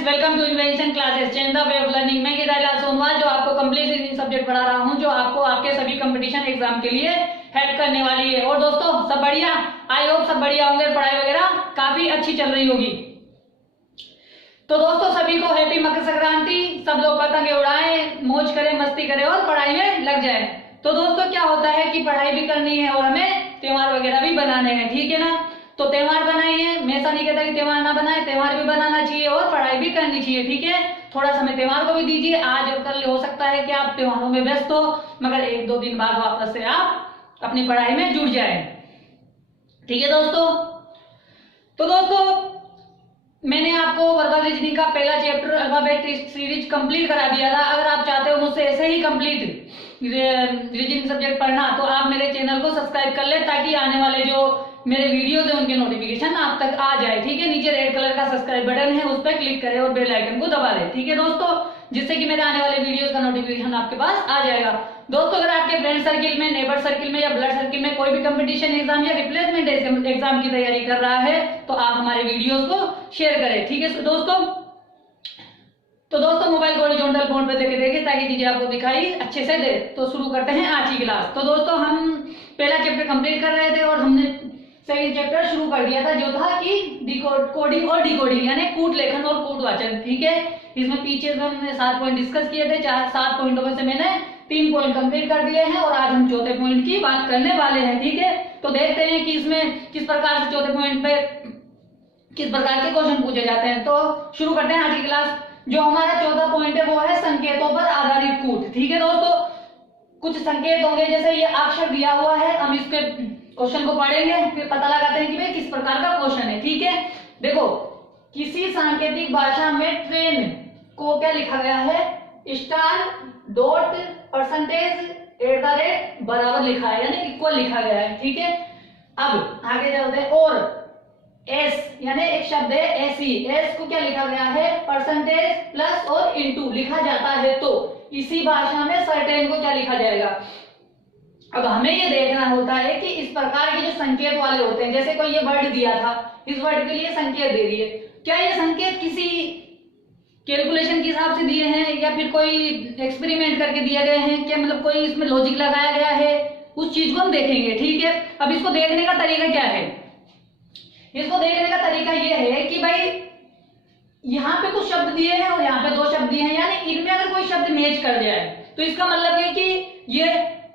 Friends, welcome to invention classes change the way of learning. मैं गिरिराज सोनवाल जो आपको complete reasoning subject पढ़ा रहा हूं, जो आपको आपके सभी कंपटीशन एग्जाम के लिए हेल्प करने वाली है। और दोस्तों सब बढ़िया, आई होप सब बढ़िया होंगे, पढ़ाई वगैरह काफी अच्छी चल रही होगी। तो दोस्तों सभी को हैप्पी मकर संक्रांति। सब लोग पतंगे उड़ाएं, मौज करें, मस्ती करें और पढ़ाई में लग जाए। तो दोस्तों क्या होता है कि पढ़ाई भी करनी है और हमें त्योहार वगैरह भी बनाने हैं, ठीक है ना। तो त्योहार बनाइए, मैं ऐसा नहीं कहता कि त्योहार ना बनाए, त्योहार भी बनाना चाहिए और पढ़ाई भी करनी चाहिए, ठीक है। थोड़ा समय त्योहार को भी दीजिए, आज और कल हो सकता है कि आप त्योहारों में व्यस्त हो, मगर एक दो दिन बाद वापस से आप अपनी पढ़ाई में जुट जाए, ठीक है दोस्तों। तो दोस्तों मैंने आपको वर्बल रीजनिंग का पहला चैप्टर अल्फाबेट सीरीज कंप्लीट करा दिया था। अगर आप चाहते हो मुझसे ऐसे ही कंप्लीट रीजनिंग सब्जेक्ट पढ़ना तो आप मेरे चैनल को सब्सक्राइब कर ले, ताकि आने वाले जो मेरे वीडियोस है उनके नोटिफिकेशन आप तक आ जाए, ठीक है। नीचे रेड कलर का सब्सक्राइब बटन है, उस पर क्लिक करें और बेल आइकन को दबा दें, ठीक है दोस्तों, जिससे कि मेरे आने वाले वीडियोस का नोटिफिकेशन आपके पास आ जाएगा। दोस्तों अगर आपके फ्रेंड सर्किल में, नेबर सर्किल में या ब्लड सर्किल में कोई भी कंपटीशन एग्जाम या रिप्लेसमेंट एग्जाम की तैयारी कर रहा है तो आप हमारे वीडियोस को शेयर करें, ठीक है दोस्तों। तो दोस्तों मोबाइल को हॉरिजॉन्टल मोड पे लेके देखिए ताकि चीजें आपको दिखाई अच्छे से दे। तो शुरू करते हैं आज की क्लास। तो दोस्तों हम पहला चैप्टर कंप्लीट कर रहे थे और हमने सेकंड चैप्टर शुरू कर दिया था, जो था कि कोडिंग और डिकोडिंग, यानी कूट लेखन और कूट वाचन, ठीक है। इसमें पीछे में हमने 7 पॉइंट डिस्कस किए थे, 7 पॉइंटों में से मैंने 3 पॉइंट कंप्लीट कर दिए हैं और आज हम चौथे पॉइंट की बात करने वाले हैं, ठीक है। तो देखते हैं कि इसमें किस प्रकार से चौथे पॉइंट पे किस प्रकार के क्वेश्चन पूछे जाते हैं। तो शुरू करते हैं आज की क्लास। जो हमारा चौथा पॉइंट है वो है संकेतों पर आधारित कूट, ठीक है दोस्तों। कुछ संकेत होंगे, जैसे ये अक्षर दिया हुआ है, हम इसके क्वेश्चन को पढ़ेंगे, फिर पता लगाते हैं कि भाई किस प्रकार का क्वेश्चन है, ठीक है। देखो किसी सांकेतिक भाषा में ट्रेन को क्या लिखा गया है, star dot percentage at the rate बराबर लिखा है, यानी इक्वल लिखा गया है, ठीक है। अब आगे चलते हैं। और एस यानी एक शब्द है एसी, एस को क्या लिखा गया है, परसेंटेज प्लस और इनटू लिखा जाता है, तो इसी भाषा में सर्टेन को क्या लिखा जाएगा। अब हमें ये देखना होता है कि इस प्रकार के जो संकेत वाले होते हैं, जैसे कोई ये वर्ड दिया था, इस वर्ड के लिए संकेत दे दिए, क्या ये संकेत किसी कैलकुलेशन के हिसाब से दिए हैं या फिर कोई एक्सपेरिमेंट करके दिए गए हैं, क्या मतलब कोई इसमें लॉजिक लगाया गया है, उस चीज को हम देखेंगे, ठीक है। अब इसको देखने का तरीका क्या है, इसको देखने का तरीका यह है कि भाई यहाँ पे कुछ शब्द दिए हैं और यहाँ पे 2 शब्द दिए हैं, यानी इनमें अगर कोई शब्द मैच कर जाए तो इसका मतलब है कि ये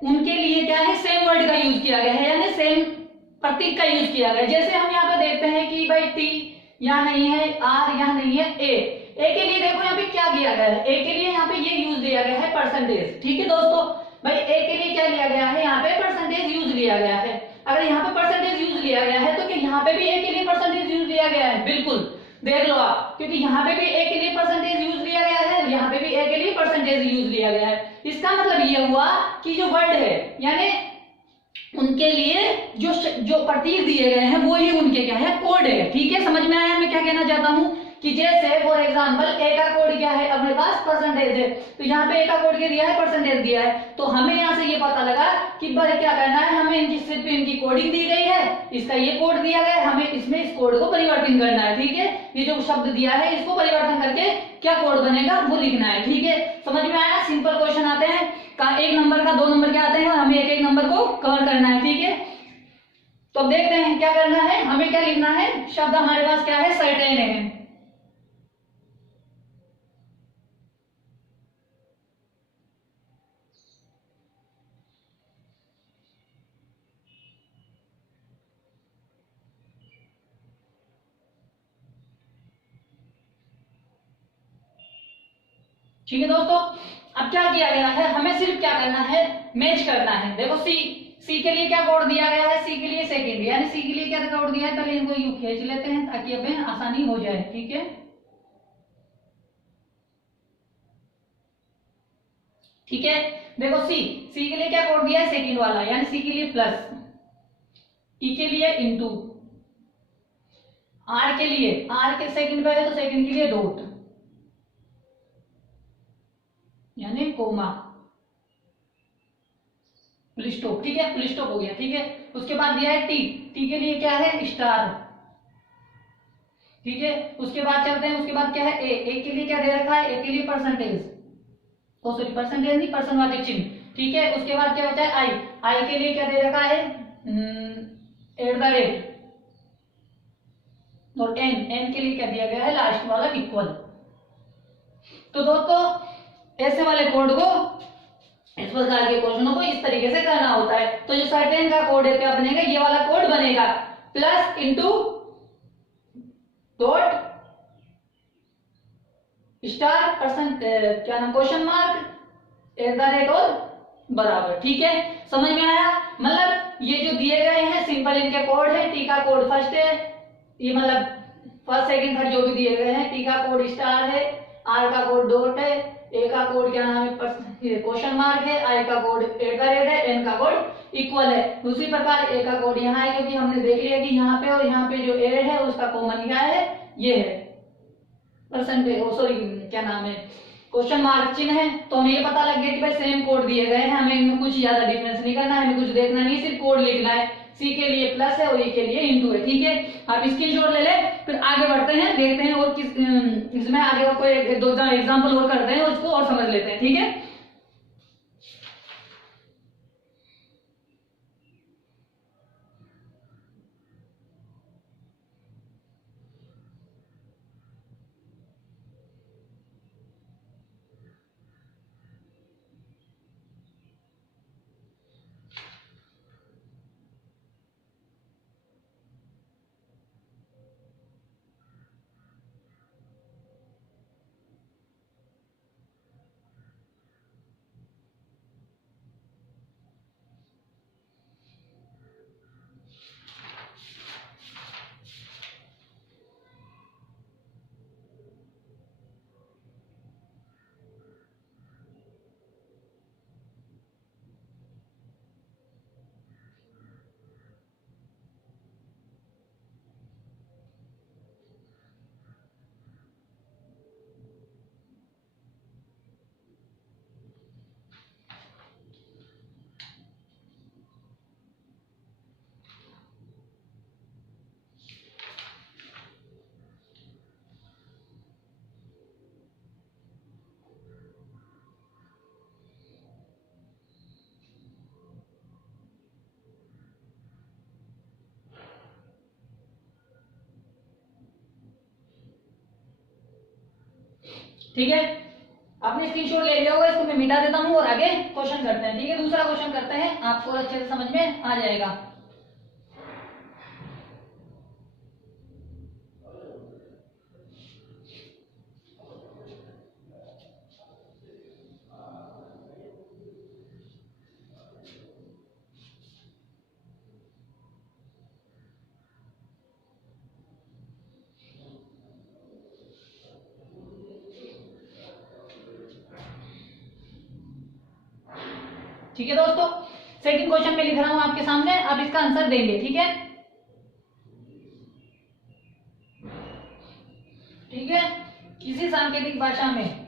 उनके लिए क्या है, सेम वर्ड का यूज किया गया है, यानी सेम प्रतीक का यूज किया गया है। जैसे हम यहाँ पे देखते हैं कि भाई टी यहाँ नहीं है, आर यहाँ नहीं है, ए के लिए देखो यहाँ पे क्या किया गया है, ए के लिए यहाँ पे ये यूज दिया गया है परसेंटेज, ठीक है दोस्तों। भाई ए के लिए क्या लिया गया है, यहाँ पे परसेंटेज यूज लिया गया है। अगर यहाँ पे परसेंटेज यूज लिया गया है तो क्या यहाँ पे भी ए के लिए परसेंटेज यूज लिया गया है, बिल्कुल देख लो आप, क्योंकि यहाँ पे भी ए के लिए परसेंटेज यूज लिया गया है, यहाँ पे भी ए के लिए परसेंटेज यूज लिया गया है। इसका मतलब ये हुआ कि जो वर्ड है यानी उनके लिए जो प्रतीक दिए गए हैं वो ही उनके क्या है, कोड है, ठीक है। समझ में आया मैं क्या कहना चाहता हूँ, कि जैसे फॉर एग्जांपल ए का कोड क्या है, अपने पास परसेंटेज है, तो यहाँ पे ए का कोड क्या दिया है, परसेंटेज दिया है, तो हमें यहाँ से ये पता लगा कि भाई क्या करना है, हमें इनकी सिर्फ इनकी कोडिंग दी गई है, इसका ये कोड दिया गया है, हमें इसमें इस कोड को परिवर्तन करना है, ठीक है। ये जो शब्द दिया है इसको परिवर्तन करके क्या कोड बनेगा वो लिखना है, ठीक है। समझ में आया, सिंपल क्वेश्चन आते हैं, 1 नंबर का 2 नंबर के आते हैं और हमें एक नंबर को कवर करना है, ठीक है। तो अब देखते हैं क्या करना है, हमें क्या लिखना है, शब्द हमारे पास क्या है, सर्टेन है, ठीक है दोस्तों। अब क्या किया गया है, हमें सिर्फ क्या करना है, मैच करना है। देखो सी के लिए क्या कोड दिया गया है, सी के लिए सेकंड, यानी सी के लिए क्या कोड दिया है, पहले इनको यूं खींच लेते हैं ताकि हमें आसानी हो जाए, ठीक है। ठीक है, देखो सी के लिए क्या कोड दिया है, सेकंड वाला, यानी सी के लिए प्लस, ई के लिए इंटू, आर के लिए, आर के सेकंड पे है तो सेकंड के लिए डॉट, यानी कोमा, फुल स्टॉप, ठीक है, फुल स्टॉप हो गया, ठीक है। उसके बाद दिया है टी के लिए क्या है, स्टार, ठीक है, उसके बाद चलते हैं, उसके बाद क्या है, ए के लिए क्या दे रखा है, ए के लिए परसेंटेज, ओ सॉरी परसेंटेज नहीं, परसेंटवाचक चिन्ह। ठीक है, उसके बाद क्या होता है आई, आई के लिए क्या दे रखा है, एट द रेट, और एन के लिए क्या दिया गया है, लास्ट वाला इक्वल। तो दोस्तों ऐसे वाले कोड को, इस प्रकार के क्वेश्चनों को इस तरीके से करना होता है। तो जो सर्टेन का कोड है क्या बनेगा, ये वाला कोड बनेगा, plus into dot star percent क्या नाम, question mark at the rate और बराबर। ठीक है, समझ में आया। मतलब ये जो दिए गए हैं सिंपल इनके कोड है, टी का कोड फर्स्ट है, ये मतलब फर्स्ट सेकंड थर्ड जो भी दिए गए हैं, टी का कोड स्टार है, आर का कोड डॉट है, ए का कोड क्या नाम है, क्वेश्चन मार्क है, आई का कोड एट द रेट है, एन का कोड इक्वल है। उसी प्रकार ए का कोड यहाँ है, क्योंकि हमने देख लिया कि यहाँ पे और यहाँ पे जो ए है उसका कॉमन क्या है, ये है परसेंटेज, सॉरी क्या नाम है, क्वेश्चन मार्क चिन्ह है। तो हमें ये पता लग गया कि भाई सेम कोड दिए गए हैं, हमें इनमें कुछ ज्यादा डिफरेंस नहीं करना है, हमें कुछ देखना नहीं, सिर्फ कोड लिखना है। सी के लिए प्लस है और ए के लिए इंटू है। ठीक है, आप स्क्रीनशॉट ले ले, फिर आगे बढ़ते हैं, देखते हैं और किस इसमें आगे और कोई दो एग्जांपल और करते हैं, उसको और समझ लेते हैं। ठीक है, ठीक है, आपने स्क्रीनशॉट ले लिया होगा, इसको मैं मिटा देता हूँ और आगे क्वेश्चन करते हैं। ठीक है, दूसरा क्वेश्चन करते हैं, आपको अच्छे से समझ में आ जाएगा। ठीक है दोस्तों, सेकंड क्वेश्चन में लिख रहा हूं आपके सामने, आप इसका आंसर देंगे। ठीक है, ठीक है, किसी सांकेतिक भाषा में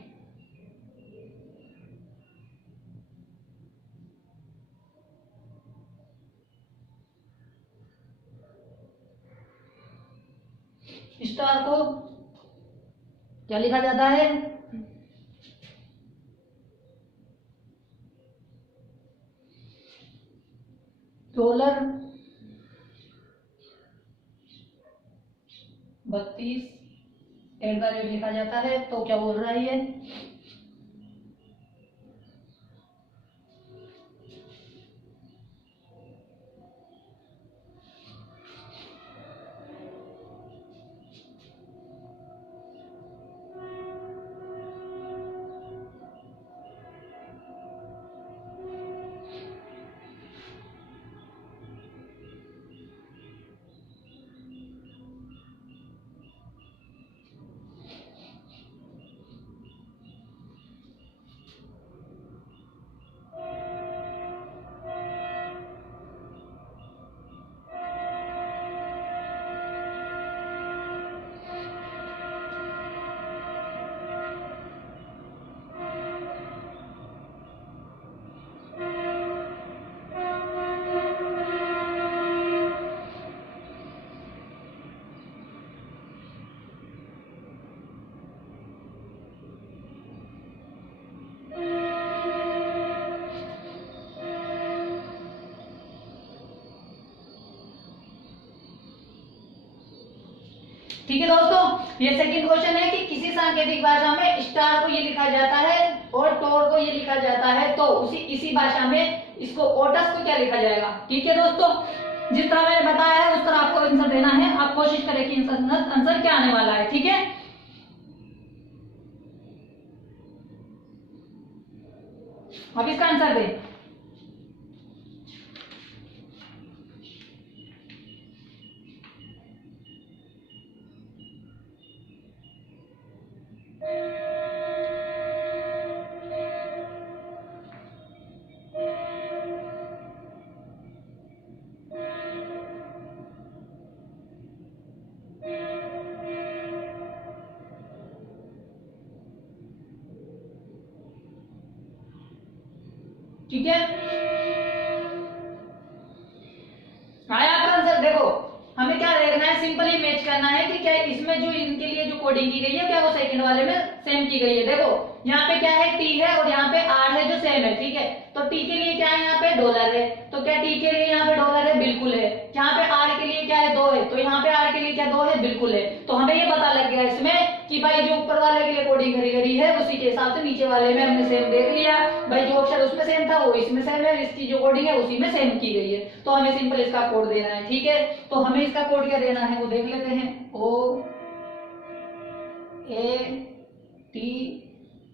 स्टार को क्या लिखा जाता है, $32 एट द रेट लिखा जाता है। तो क्या बोल रहा है ये, ठीक है दोस्तों, ये सेकंड क्वेश्चन है कि किसी सांकेतिक भाषा में स्टार को ये लिखा जाता है और टोर को ये लिखा जाता है, तो इसी भाषा में इसको ओटस को क्या लिखा जाएगा। ठीक है दोस्तों, जिस तरह मैंने बताया है उस तरह आपको आंसर देना है। आप कोशिश करें कि आंसर क्या आने वाला है। ठीक है, अब इसका आंसर दे। ठीक है, आया आपका आंसर। देखो हमें क्या देखना है, सिंपली मैच करना है कि क्या इसमें जो इनके लिए जो कोडिंग की गई है क्या वो सेकंड वाले में सेम की गई है। देखो यहाँ पे क्या है, टी है और यहाँ पे आर है जो सेम है। ठीक है, तो टी के लिए क्या है, यहाँ पे डॉलर है, तो क्या टी के लिए यहाँ पे डॉलर है, बिल्कुल है। यहाँ पे आर के लिए क्या है, 2 है, तो यहाँ पे आर के लिए क्या 2 है, बिल्कुल है। तो हमें ये पता लग गया इसमें कि भाई जो ऊपर वाले के लिए कोडिंग करी है उसी के हिसाब से नीचे वाले में हमने सेम देख लिया। भाई जो अक्षर उसमें सेम था वो इसमें सेम है, इसकी जो कोडिंग है उसी में सेम की गई है, तो हमें सिंपल इसका कोड देना है। ठीक है, तो हमें इसका कोड क्या देना है वो देख लेते हैं। O A T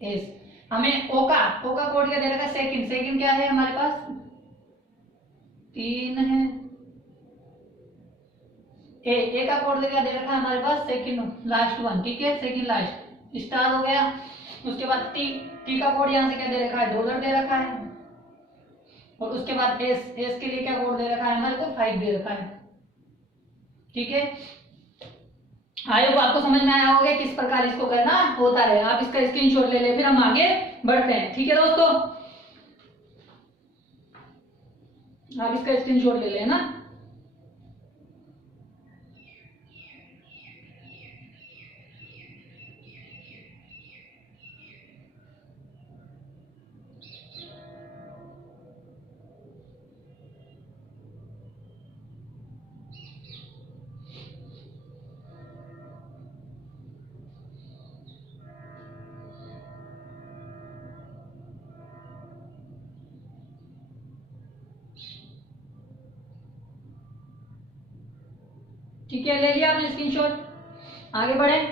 S, हमें ओ का कोड क्या दे रखा है, सेकंड क्या है हमारे पास, 3 है। ए का कोड क्या दे रखा है हमारे पास, सेकंड लास्ट वन। ठीक है, सेकंड लास्ट स्टार हो गया। उसके बाद टी का कोड यहाँ से क्या दे रखा है, डॉलर दे रखा है। और उसके बाद एस के लिए क्या कोड दे रखा है हमारे को, 5 दे रखा है। ठीक है, आई होप आपको समझ में आया होगा किस प्रकार इसको करना होता है। आप इसका स्क्रीनशॉट ले ले, फिर हम आगे बढ़ते हैं। ठीक है दोस्तों, आप इसका स्क्रीनशॉट ले लेना। ठीक है, ले लिया आपने स्क्रीनशॉट, आगे बढ़े।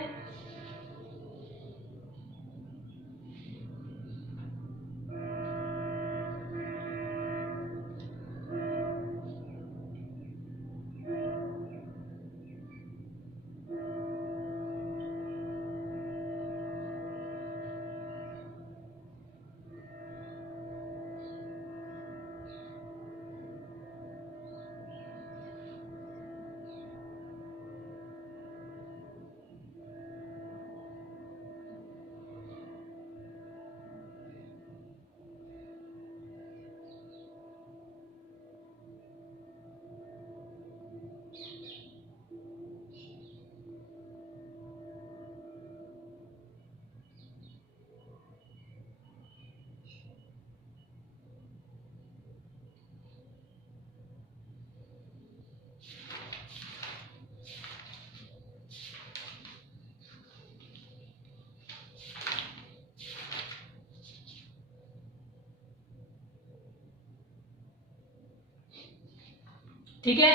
ठीक है,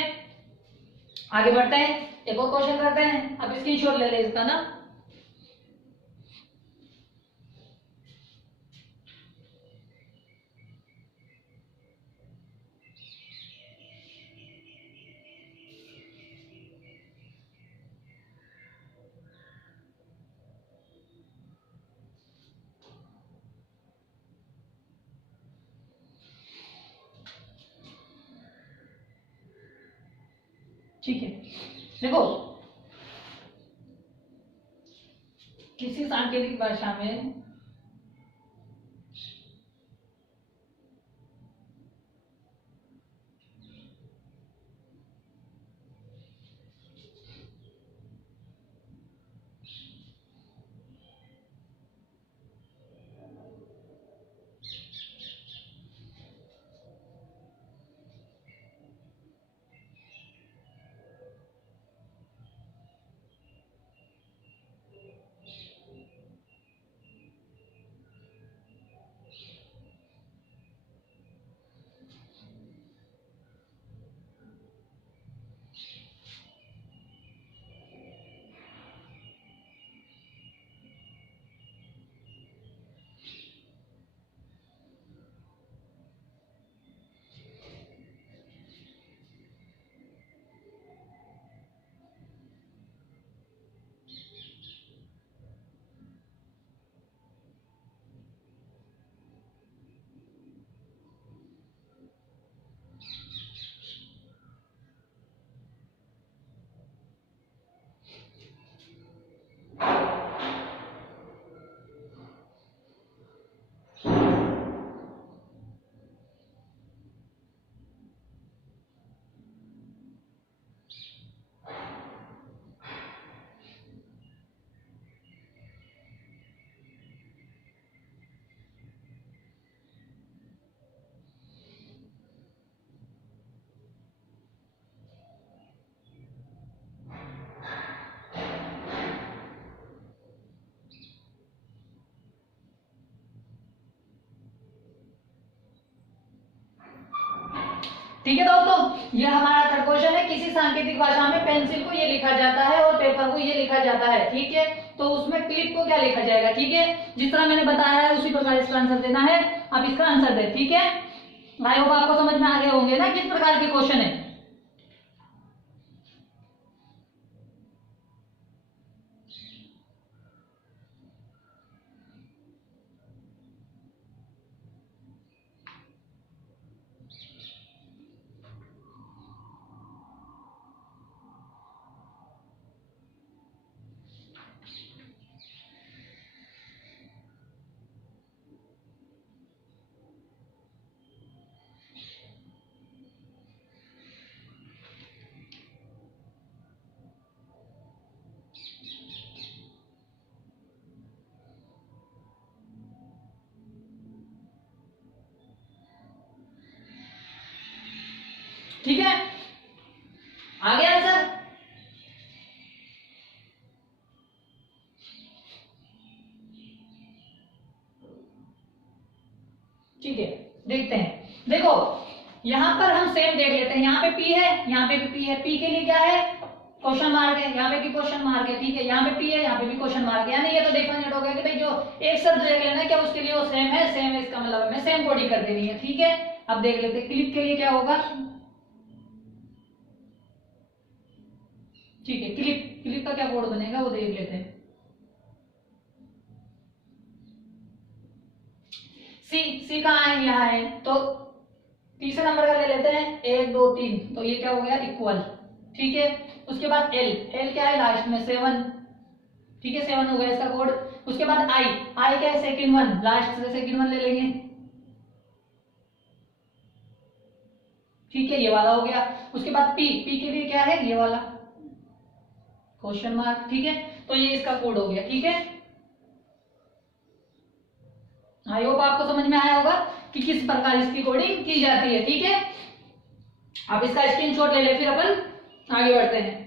आगे बढ़ते हैं, एक और क्वेश्चन करते हैं। अब स्क्रीनशॉट ले ले इसका ना। ठीक है, देखो किसी सांकेतिक भाषा में ठीक है दोस्तों, यह हमारा थर्ड क्वेश्चन है। किसी सांकेतिक भाषा में पेंसिल को ये लिखा जाता है और पेपर को ये लिखा जाता है। ठीक है, तो उसमें क्लिप को क्या लिखा जाएगा। ठीक है, जिस तरह मैंने बताया है उसी प्रकार इसका आंसर देना है। आप इसका आंसर दें। ठीक है, आई होप आपको समझ में आ गए होंगे ना किस प्रकार के क्वेश्चन है। ठीक है, आ गया आंसर। ठीक है, देखते हैं। देखो यहां पर हम सेम देख लेते हैं। यहाँ पे पी है, यहाँ पे भी पी है। पी के लिए क्या है, क्वेश्चन मार्क है। यहाँ पे भी क्वेश्चन मार्क है। ठीक है, यहाँ पे पी है, यहाँ पे भी क्वेश्चन मार्क है। यानी ये तो डेफिनेट हो गया कि भाई जो एक शब्द देख लेना क्या उसके लिए वो सेम है। सेम है इसका मतलब हमें सेम कोडिंग कर देनी है। ठीक है, अब देख लेते हैं क्लिप के लिए क्या होगा। ठीक है, क्लिप क्लिप का क्या कोड बनेगा वो देख लेते हैं। सी, सी कहाँ है, यहाँ है। तो तीसरे नंबर का ले लेते हैं, 1 2 3। तो ये क्या हो गया, इक्वल। ठीक है, उसके बाद एल, एल क्या है लास्ट में, 7। ठीक है, 7 हो गया इसका कोड। उसके बाद आई, आई क्या है, सेकंड वन, लास्ट से सेकंड वन ले लेंगे। ठीक है, ये वाला हो गया। उसके बाद पी, पी के लिए क्या है, ये वाला क्वेश्चन मार्क। ठीक है, तो ये इसका कोड हो गया। ठीक है, आई होप आपको समझ में आया होगा कि किस प्रकार इसकी कोडिंग की जाती है। ठीक है, आप इसका स्क्रीनशॉट ले ले, फिर अपन आगे बढ़ते हैं।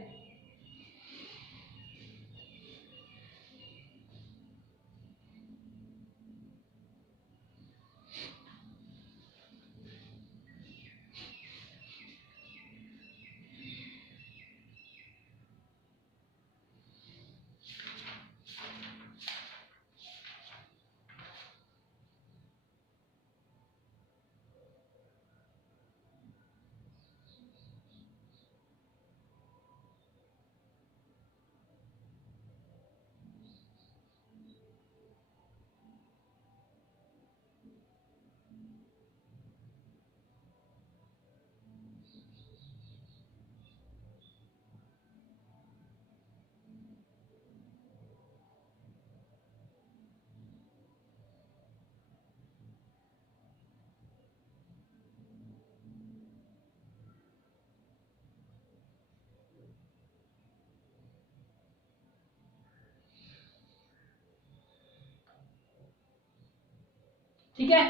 ठीक है,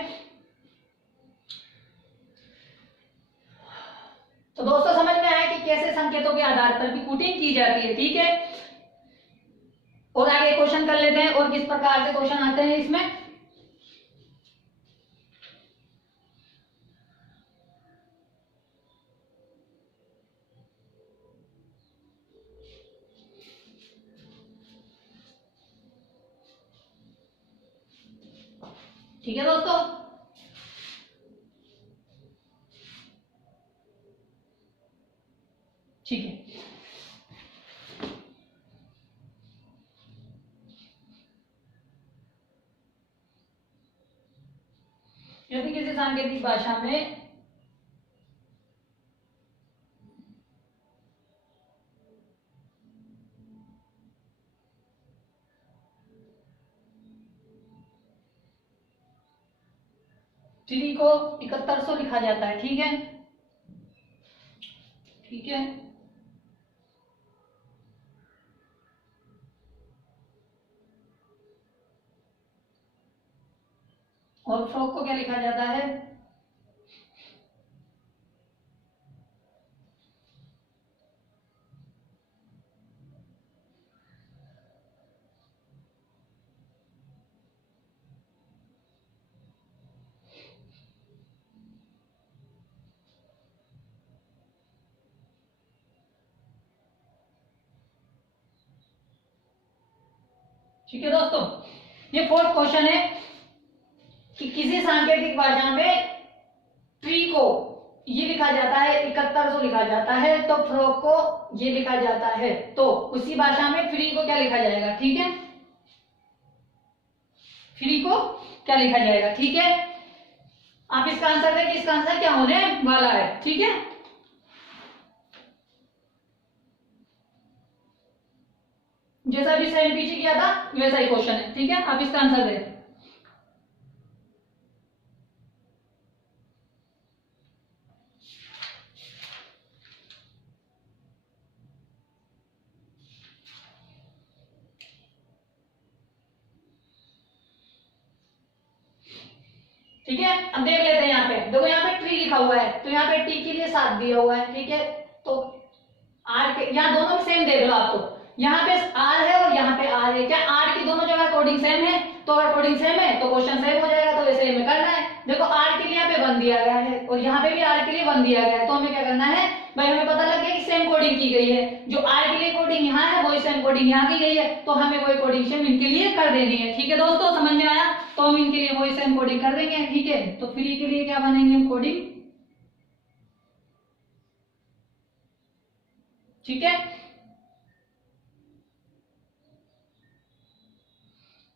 तो दोस्तों समझ में आया कि कैसे संकेतों के आधार पर भी कोडिंग की जाती है। ठीक है, और आगे क्वेश्चन कर लेते हैं और किस प्रकार से क्वेश्चन आते हैं इसमें। ठीक है दोस्तों, ठीक है, यदि किसी सांकेतिक भाषा में ट्री को 7100 लिखा जाता है। ठीक है, ठीक है, और फ्रॉक को क्या लिखा जाता है, ठीक है दोस्तों, ये फोर्थ क्वेश्चन है कि किसी सांकेतिक भाषा में ट्री को ये लिखा जाता है 7100 लिखा जाता है, तो फ्रॉक को ये लिखा जाता है, तो उसी भाषा में फ्री को क्या लिखा जाएगा। ठीक है, फ्री को क्या लिखा जाएगा। ठीक है, आप इसका आंसर दें कि इसका आंसर क्या होने वाला है। ठीक है, जैसा भी सेम पीछे किया था वैसा ही क्वेश्चन है। ठीक है, आप इसका आंसर दें। ठीक है, अब देख लेते हैं यहाँ पे, देखो यहाँ पे ट्री लिखा हुआ है, तो यहाँ पे टी के लिए 7 दिया हुआ है। ठीक है, तो आर के यहाँ दोनों में सेम देख लो आपको, यहाँ पे आर है और यहाँ पे आर है, क्या आर की दोनों जगह कोडिंग सेम है, तो अगर कोडिंग सेम है तो क्वेश्चन सेम हो जाएगा, तो वैसे हमें करना है। देखो आर के लिए यहाँ पे 1 दिया गया है और यहाँ पे भी आर के लिए 1 दिया गया है, तो हमें क्या करना है भाई, हमें पता लग गया कि सेम कोडिंग की गई है, जो आर के लिए कोडिंग यहाँ है वही सेम कोडिंग यहाँ की गई है, तो हमें वही कोडिंग सेम इनके लिए कर देनी है। ठीक है दोस्तों, समझ में आया, तो हम इनके लिए वही सेम कोडिंग कर देंगे। ठीक है, तो फ्री के लिए क्या बनेंगे हम कोडिंग। ठीक है,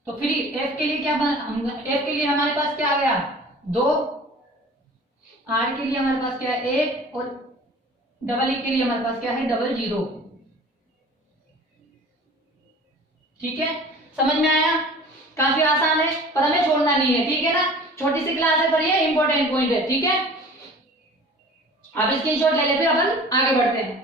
तो फिर एफ के लिए क्या एफ के लिए हमारे पास क्या आ गया 2, आर के लिए हमारे पास क्या है 1 और डबल ई के लिए हमारे पास क्या है 00। ठीक है, समझ में आया, काफी आसान है पर हमें छोड़ना नहीं है। ठीक है ना, छोटी सी क्लास है पर ये इंपॉर्टेंट पॉइंट है। ठीक है, आप स्क्रीनशॉट ले लेते हैं, अपन आगे बढ़ते हैं।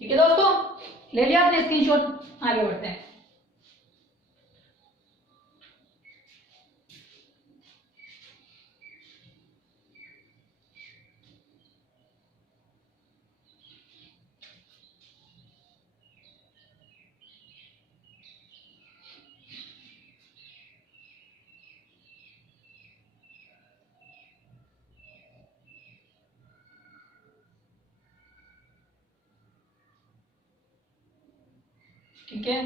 ठीक है दोस्तों, ले लिया आपने स्क्रीनशॉट, आगे बढ़ते हैं। ठीक है,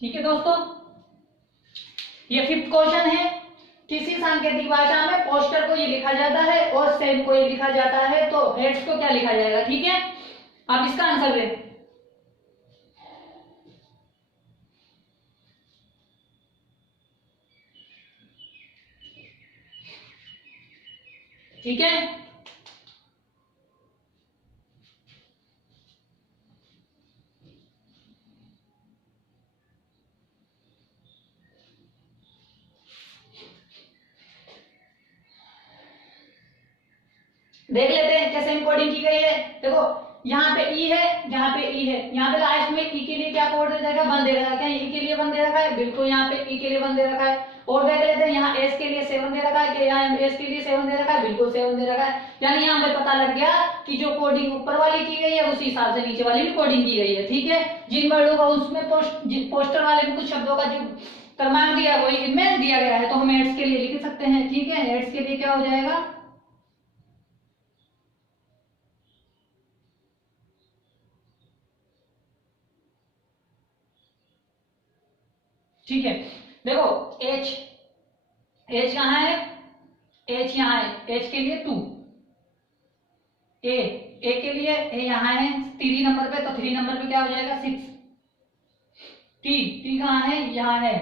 ठीक है दोस्तों, ये 5th क्वेश्चन है, किसी सांकेतिक भाषा में पोस्टर को ये लिखा जाता है और सेम को ये लिखा जाता है, तो हेड्स को क्या लिखा जाएगा। ठीक है, आप इसका आंसर दें। ठीक है, देख लेते हैं कैसे कोडिंग की गई है। देखो यहाँ पे ई है, यहाँ पे ई है, यहाँ पे लास्ट में ई के लिए क्या कोड दे रखा है 1 दे रखा है, क्या ई के लिए 1 दे रखा है, बिल्कुल यहाँ पे ई के लिए 1 दे रखा है। और देख लेते हैं यहाँ एस के लिए 7 दे रखा है, क्या यहाँ एस के लिए 7 दे रखा है, बिल्कुल 7 दे रखा है। यानी यहाँ पे पता लग गया कि जो कोडिंग ऊपर वाली की गई है उसी हिसाब से नीचे वाली भी कोडिंग की गई है। ठीक है, जिन वर्डों का उसमें पोस्टर वाले में कुछ शब्दों का जो क्रमांक दिया वही इनमें दिया गया है, तो हम एड्स के लिए लिख सकते हैं। ठीक है, एड्स के लिए क्या हो जाएगा, ठीक है। देखो एच, एच कहाँ है, एच यहाँ है, एच के लिए 2, ए के लिए ए यहाँ है 3 नंबर पे, तो 3 नंबर पे क्या हो जाएगा 6। टी कहाँ है, यहाँ है,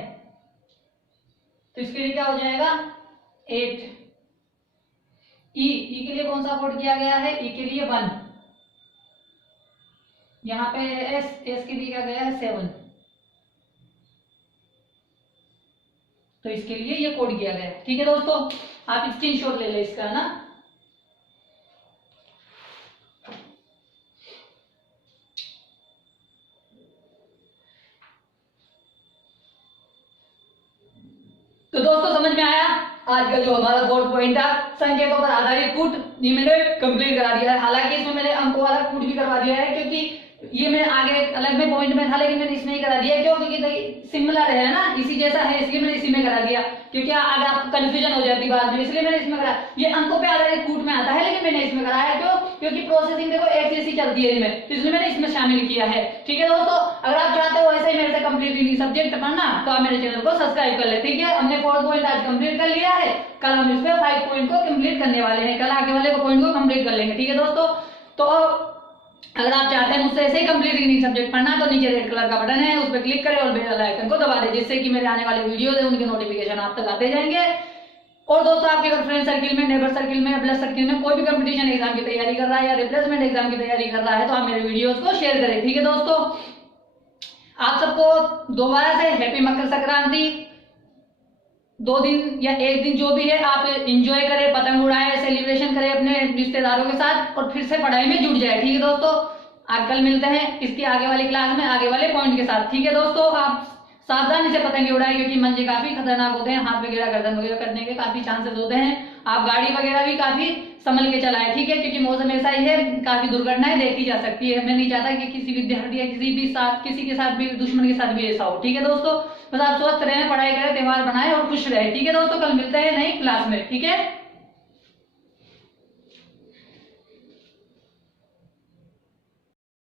तो इसके लिए क्या हो जाएगा 8। ई के लिए कौन सा कोड किया गया है, ई के लिए 1। यहाँ पे एस के लिए क्या गया है 7, तो इसके लिए ये कोड किया गया है। ठीक है दोस्तों, आप स्क्रीनशॉट ले लें इसका, है ना। तो दोस्तों समझ में आया आज का जो हमारा 4 पॉइंट था, संकेतों पर आधारित कूट, ये मैंने कंप्लीट करा दिया है। हालांकि इसमें मैंने अंकों वाला कूट भी करवा दिया है, क्योंकि ये मैं आगे अलग में पॉइंट में था, लेकिन मैंने इसमें ही करा दिया। क्यों, क्योंकि सिमिलर है ना, इसी जैसा है, इसलिए मैंने इसी में करा दिया, क्योंकि अगर आपको कंफ्यूजन हो जाती बाद में, इसलिए मैंने इसमें करा। ये अंकों पे आधारित कूट में आता है, लेकिन मैंने इसमें कराया। क्यों, क्योंकि प्रोसेसिंग देखो एक जैसी चलती है इनमें, इसलिए मैंने इसमें शामिल किया है। ठीक है दोस्तों, अगर आप चाहते हो ऐसे ही मेरे से कंप्लीट रीडिंग सब्जेक्ट पढ़ना, तो आप मेरे चैनल को सब्सक्राइब कर ले। ठीक है, हमने 4 पॉइंट आज कंप्लीट कर लिया है, कल हम इस पे 5 पॉइंट को कंप्लीट करने वाले हैं, कल आगे वाले पॉइंट को कंप्लीट कर लेंगे। ठीक है दोस्तों, तो अगर आप चाहते हैं मुझसे ऐसे ही कंप्लीट रीडिंग सब्जेक्ट पढ़ना, तो नीचे रेड कलर का बटन है, उस पर क्लिक करें और बेल आइकन को दबा दें, जिससे कि मेरे आने वाले वीडियो है उनके नोटिफिकेशन आप तक आते जाएंगे। और दोस्तों, आपके अगर फ्रेंड सर्किल में, नेबर सर्किल में, प्लस सर्किल में कोई भी कंपटीशन एग्जाम की तैयारी कर रहा है या रिप्लेसमेंट एग्जाम की तैयारी कर रहा है, तो आप मेरे वीडियोस को शेयर करें। ठीक है दोस्तों, आप सबको दोबारा से हैप्पी मकर संक्रांति। 2 दिन या 1 दिन जो भी है आप एंजॉय करें, पतंग उड़ाएं, सेलिब्रेशन करें अपने रिश्तेदारों के साथ, और फिर से पढ़ाई में जुट जाए। ठीक है दोस्तों, आप कल मिलते हैं इसकी आगे वाली क्लास में आगे वाले पॉइंट के साथ। ठीक है दोस्तों, आप सावधानी से पतंगे उड़ाएं, क्योंकि मंजे काफी खतरनाक होते हैं, हाथ वगैरह गर्दन वगैरह कटने के काफी चांसेस होते हैं। आप गाड़ी वगैरह भी काफी संभल के चलाएं। ठीक है, क्योंकि मौसम ऐसा ही है, काफी दुर्घटनाएं देखी जा सकती है। मैं नहीं चाहता कि किसी विद्यार्थी या किसी के साथ भी, दुश्मन के साथ भी ऐसा हो। ठीक है दोस्तों, बस आप स्वस्थ रहें, पढ़ाई करें, त्योहार बनाएं और खुश रहें। ठीक है दोस्तों, कल मिलते हैं नई क्लास में। ठीक है।